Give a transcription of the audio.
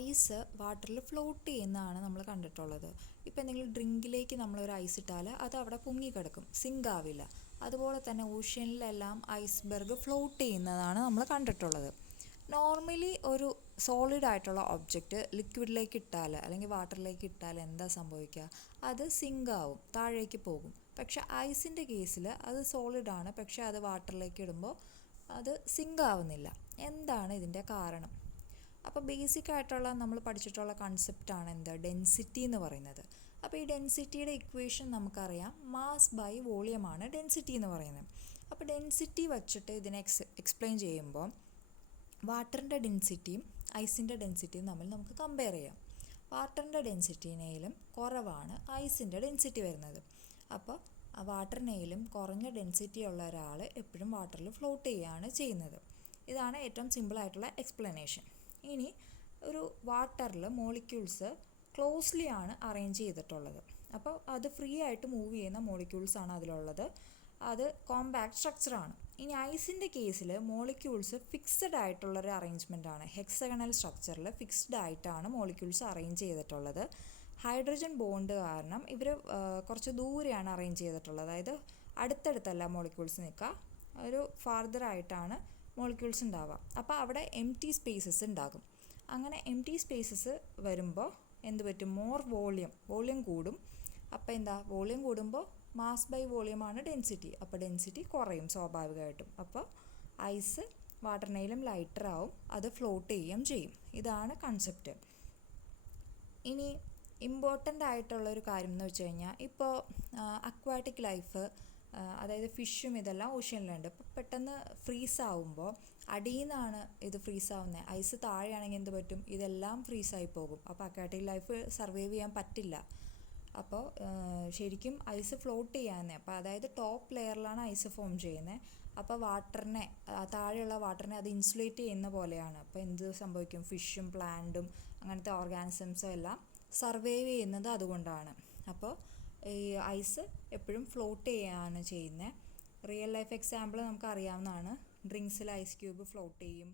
Ice വാട്ടറിൽ float ചെയ്യുന്നതാണ് നമ്മൾ കണ്ടിട്ടുള്ളത്. ഇപ്പോൾ എന്തെങ്കിലും ഡ്രിങ്കിലേക്ക് നമ്മളൊരു ഐസ് ഇട്ടാൽ അത് അവിടെ പൊങ്ങിക്കിടക്കും, സിങ്ക് ആവില്ല. അതുപോലെ തന്നെ ഓഷ്യനിലെല്ലാം ഐസ്ബർഗ് ഫ്ലോട്ട് ചെയ്യുന്നതാണ് നമ്മൾ കണ്ടിട്ടുള്ളത്. നോർമലി ഒരു സോളിഡ് ആയിട്ടുള്ള ഒബ്ജക്റ്റ് ലിക്വിഡിലേക്ക് ഇട്ടാൽ അല്ലെങ്കിൽ വാട്ടറിലേക്ക് ഇട്ടാൽ എന്താ സംഭവിക്കുക? അത് സിങ്ക് ആവും, താഴേക്ക് പോകും. പക്ഷെ ഐസിൻ്റെ കേസിൽ അത് സോളിഡാണ്, പക്ഷെ അത് വാട്ടറിലേക്ക് ഇടുമ്പോൾ അത് സിങ്ക് ആവുന്നില്ല. എന്താണ് ഇതിൻ്റെ കാരണം? അപ്പോൾ ബേസിക് ആയിട്ടുള്ള നമ്മൾ പഠിച്ചിട്ടുള്ള കൺസെപ്റ്റാണ് എന്താ, ഡെൻസിറ്റി എന്ന് പറയുന്നത്. അപ്പോൾ ഈ ഡെൻസിറ്റിയുടെ ഇക്വേഷൻ നമുക്കറിയാം, മാസ് ബൈ വോളിയമാണ് ഡെൻസിറ്റി എന്ന് പറയുന്നത്. അപ്പോൾ ഡെൻസിറ്റി വച്ചിട്ട് ഇതിനെ എക്സ്പ്ലെയിൻ ചെയ്യുമ്പോൾ വാട്ടറിൻ്റെ ഡെൻസിറ്റിയും ഐസിൻ്റെ ഡെൻസിറ്റിയും തമ്മിൽ നമുക്ക് കമ്പയർ ചെയ്യാം. വാട്ടറിൻ്റെ ഡെൻസിറ്റിനേലും കുറവാണ് ഐസിൻ്റെ ഡെൻസിറ്റി വരുന്നത്. അപ്പോൾ വാട്ടറിനേലും കുറഞ്ഞ ഡെൻസിറ്റി ഉള്ള ഒരാൾ എപ്പോഴും വാട്ടറിൽ ഫ്ലോട്ട് ചെയ്യുകയാണ് ചെയ്യുന്നത്. ഇതാണ് ഏറ്റവും സിമ്പിളായിട്ടുള്ള എക്സ്പ്ലനേഷൻ. ഇനി ഒരു വാട്ടറിൽ മോളിക്യൂൾസ് ക്ലോസ്ലി ആണ് അറേഞ്ച് ചെയ്തിട്ടുള്ളത്. അപ്പോൾ അത് ഫ്രീ ആയിട്ട് മൂവ് ചെയ്യുന്ന മോളിക്യൂൾസാണ് അതിലുള്ളത്. അത് കോമ്പാക്ട് സ്ട്രക്ചറാണ്. ഇനി ഐസിൻ്റെ കേസിൽ മോളിക്യൂൾസ് ഫിക്സഡ് ആയിട്ടുള്ളൊരു അറേഞ്ച്മെൻ്റ് ആണ്. ഹെക്സഗണൽ സ്ട്രക്ചറിൽ ഫിക്സ്ഡ് ആയിട്ടാണ് മോളിക്യൂൾസ് അറേഞ്ച് ചെയ്തിട്ടുള്ളത്. ഹൈഡ്രജൻ ബോണ്ട് കാരണം ഇവർ കുറച്ച് ദൂരെയാണ് അറേഞ്ച് ചെയ്തിട്ടുള്ളത്. അതായത് അടുത്തടുത്തല്ല മോളിക്യൂൾസ് നിൽക്കുക, ഒരു ഫാർദർ ആയിട്ടാണ് മോളിക്യൂൾസ് ഉണ്ടാവുക. അപ്പോൾ അവിടെ എംപ്റ്റി സ്പേസസ് ഉണ്ടാകും. അങ്ങനെ എംപ്റ്റി സ്പേസസ് വരുമ്പോൾ എന്ത് പറ്റും? മോർ വോളിയം കൂടും. അപ്പോൾ എന്താ, വോളിയം കൂടുമ്പോൾ മാസ് ബൈ വോളിയമാണ് ഡെൻസിറ്റി. അപ്പോൾ ഡെൻസിറ്റി കുറയും സ്വാഭാവികമായിട്ടും. അപ്പോൾ ഐസ് വാട്ടറിനേലും ലൈറ്റർ ആവും, അത് ഫ്ലോട്ട് ചെയ്യുകയും ചെയ്യും. ഇതാണ് കൺസെപ്റ്റ്. ഇനി ഇമ്പോർട്ടൻ്റ് ആയിട്ടുള്ളൊരു കാര്യം എന്ന് വെച്ച് കഴിഞ്ഞാൽ, ഇപ്പോൾ അക്വാട്ടിക് ലൈഫ്, അതായത് ഫിഷും ഇതെല്ലാം ഓഷ്യനിലുണ്ട്. ഇപ്പോൾ പെട്ടെന്ന് ഫ്രീസ് ആവുമ്പോൾ അടിയിൽ നിന്നാണ് ഇത് ഫ്രീസ് ആവുന്നത്. ഐസ് താഴെയാണെങ്കിൽ എന്ത് പറ്റും? ഇതെല്ലാം ഫ്രീസായി പോകും. അപ്പോൾ അക്വാട്ടിക് ലൈഫ് സർവൈവ് ചെയ്യാൻ പറ്റില്ല. അപ്പോൾ ശരിക്കും ഐസ് ഫ്ലോട്ട് ചെയ്യാന്നേ. അപ്പോൾ അതായത് ടോപ്പ് ലെയറിലാണ് ഐസ് ഫോം ചെയ്യുന്നത്. അപ്പോൾ വാട്ടറിനെ, താഴെയുള്ള വാട്ടറിനെ അത് ഇൻസുലേറ്റ് ചെയ്യുന്ന പോലെയാണ്. അപ്പോൾ എന്ത് സംഭവിക്കും? ഫിഷും പ്ലാന്റും അങ്ങനത്തെ ഓർഗാനിസംസും എല്ലാം സർവൈവ് ചെയ്യുന്നത് അതുകൊണ്ടാണ്. അപ്പോൾ ഈ ഐസ് എപ്പോഴും ഫ്ലോട്ട് ചെയ്യുകയാണ് ചെയ്യുന്നത്. റിയൽ ലൈഫ് എക്സാമ്പിൾ നമുക്ക് അറിയാവുന്നതാണ്. ഡ്രിങ്ക്സിൽ ഐസ് ക്യൂബ് ഫ്ലോട്ട് ചെയ്യും.